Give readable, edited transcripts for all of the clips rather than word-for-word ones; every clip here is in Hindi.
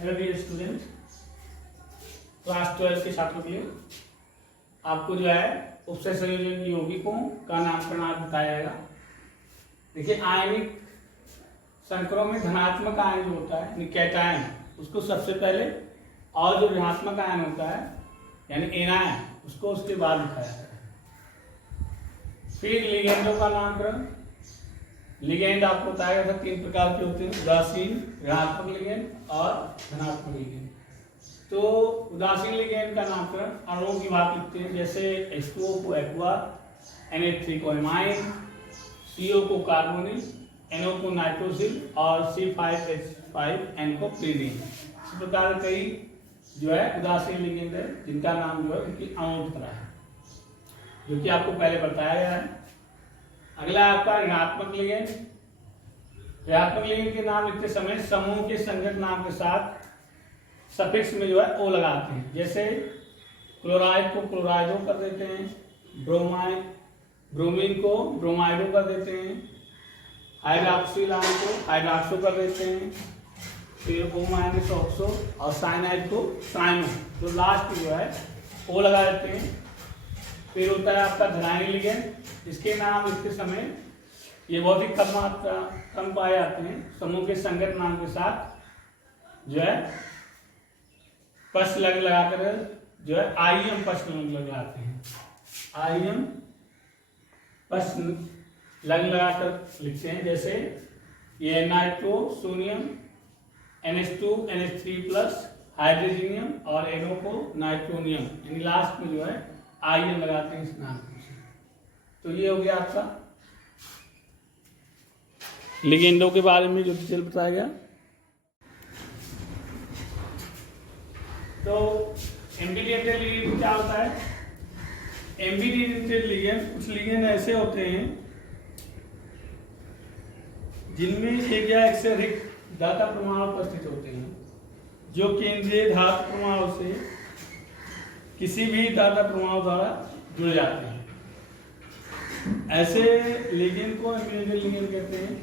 हेलो डियर स्टूडेंट, क्लास 12 के छात्रों के लिए आपको जो है उपसय संयोजन की यौगिकों का नामकरण आज बताया जाएगा। देखिए, आयनिक संकरों में धनात्मक आयन जो होता है कैटायन, उसको सबसे पहले, और जो ऋणात्मक आयन होता है यानी एनायन, उसको उसके बाद लिखा जाता है। फिर लिगेंडों का नामकरण। लिगेंड आपको बताया था 3 प्रकार के होते हैं, उदासीन, ऋणात्मक लिगेंड और धनात्मक लिगेंड। तो उदासीन लिगेंड का नामकरण अणुओं की बात लिखते हैं, जैसे H2O को एक्वा, Na3 को एमाइन, CO को कार्बोनिल, NO को नाइट्रोसिल और C5H5N को प्रीनिल। इस प्रकार कई जो है उदासीन लिगेंड है जिनका नाम जो है उनकी अणुओं की तरह है, जो कि आपको पहले बताया गया है। अगला आपका ऋणात्मक लिगेंड। ऋणात्मक लिगेंड के नाम लिखते समय समूह के संगत नाम के साथ सफिक्स में जो है ओ लगाते हैं, जैसे क्लोराइड को क्लोराइडो कर देते हैं, ब्रोमीन को ब्रोमाइडो कर देते हैं, हाइड्रॉक्सिल आयन को हाइड्रॉक्सो कर देते हैं, फिर O- ऑक्सो और साइनाइड को साइनो, तो लास्ट जो है ओ लगा देते हैं। फिर होता है आपका धनायन लिगेंड। इसके नाम लिखते समय ये बहुत ही कम पाए जाते हैं, समूह के संगत नाम के साथ जो है पश लगाकर जो है आईएम पश लगाते हैं, आईएम पश लगाकर लिखते हैं, जैसे ये नाइट्रो सोनियम, NH2 NH3+ हाइड्रोजीनियम और NO को नाइट्रोनियम, यानी लास्ट में जो है आईएन लगाते हैं इस नाम से। तो ये हो गया आपका लिगेंडों के बारे में जो डिटेल बताया गया। तो एम्बिडिएटेड लिगेंड क्या होता है? एम्बिडिएटेड लिगेंड कुछ लिगेंड ऐसे होते हैं जिनमें एक या एक से अधिक धातु परमाणु उपस्थित होते हैं, जो केंद्रीय धातु परमाणु से किसी भी धातु परमाणु द्वारा जुड़ जाते हैं। ऐसे लिगेंड को एम्बिडिएटेड लिगेंड कहते हैं।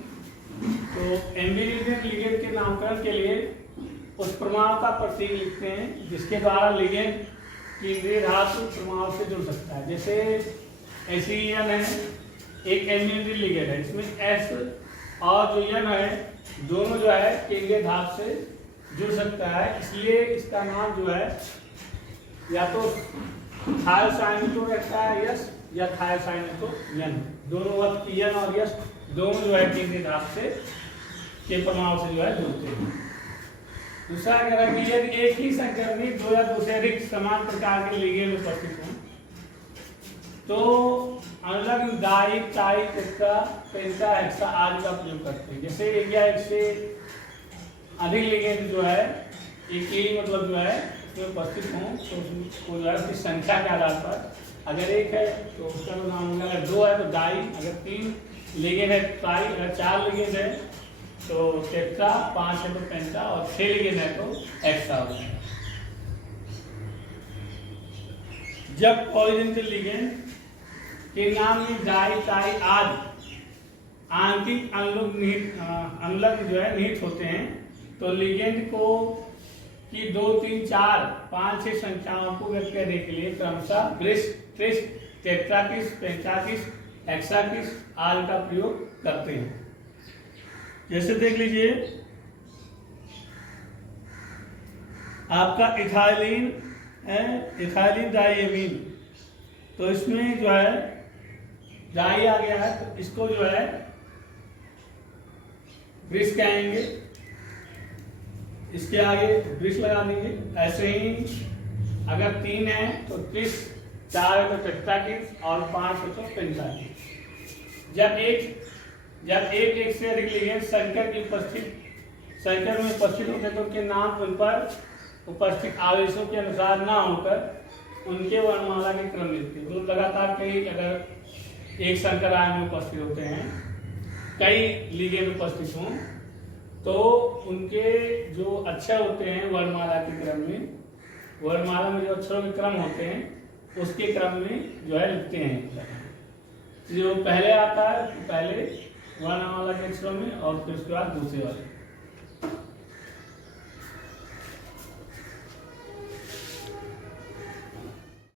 तो एम्बिडिएटेड लिगेंड के नामकरण के लिए उस परमाणु का प्रतीक लिखते हैं जिसके द्वारा लिगेंड केंद्रीय धातु परमाणु से जुड़ सकता है। जैसे एसियन है, एक एम्बिडिएटेड लिगेंड है, इसमें S और जो N है दोनों जो है केंद्रीय धातु से जुड़ सकता है, इसलिए इसका नाम जो है या तो थायोसाइनेटो रहता है यस, या थायोसाइनेटो N, दोनों वक्त N और यस दोनों जो है केंद्रीय धातु से के परमाणु से जो है जुड़ते हैं। दूसरा कह रहा है कि यदि एक ही संकर में 2 या 2 से अधिक समान प्रकार के लिगेंड उपस्थित हों तो अलग डाई, टाई, टेट्रा, पेंटा, हेक्सा आदि का प्रयोग करते हैं। जैसे एक या एक से अधिक लिगेंड जो है एक ही मतलब जो है उसमें उपस्थित हों तो उसको जो है उसकी संख्या के आधार पर, अगर एक है तो उसका नाम होगा, अगर 2 है तो डाई, अगर 3 लिगेंड है ट्राई, अगर 4 लिगेंड है तो टेट्रा, 5 है तो पेंटा और 6 लिगेंड है तो हेक्सा हो जाएगा। जब पॉलीजेनिक लिगेंड के नाम में डाई, टाई आदि आंतरिक अनुलग्न जो है निहित होते हैं तो लिगेंड को की 2, 3, 4, 5, 6 संख्याओं को व्यक्त करने के लिए क्रमशः ब्रिस, ट्रिस, टेट्राकिस, पेंटाकिस, हेक्साकिस आदि का प्रयोग करते हैं। जैसे देख लीजिए आपका इथाइलिन है, इथाइलिन डाइएमीन, तो इसमें जो है डाई आ गया है तो इसको जो है ब्रिस कहेंगे, इसके आगे ब्रिस लगा देंगे। ऐसे ही अगर 3 है तो ट्रिस, 4 है तो टेट्राकिस और 5 है तो पेंटाकिस। जब एक से अधिक लिगेंड संकर में उपस्थित होते तो उनके नाम उन पर उपस्थित आवेशों के अनुसार ना होकर उनके वर्णमाला के क्रम मिलते हैं। मतलब लगातार कई अगर एक संकर आयन में उपस्थित होते हैं, कई लिगेंड उपस्थित हों तो उनके जो अक्षर होते हैं वर्णमाला के क्रम में, वर्णमाला में जो अक्षरों के क्रम होते हैं उसके क्रम में जो है लिखते हैं। जो पहले आता है तो पहले वर्णमाला के अक्षरों में और फिर उसके बाद दूसरे वाले।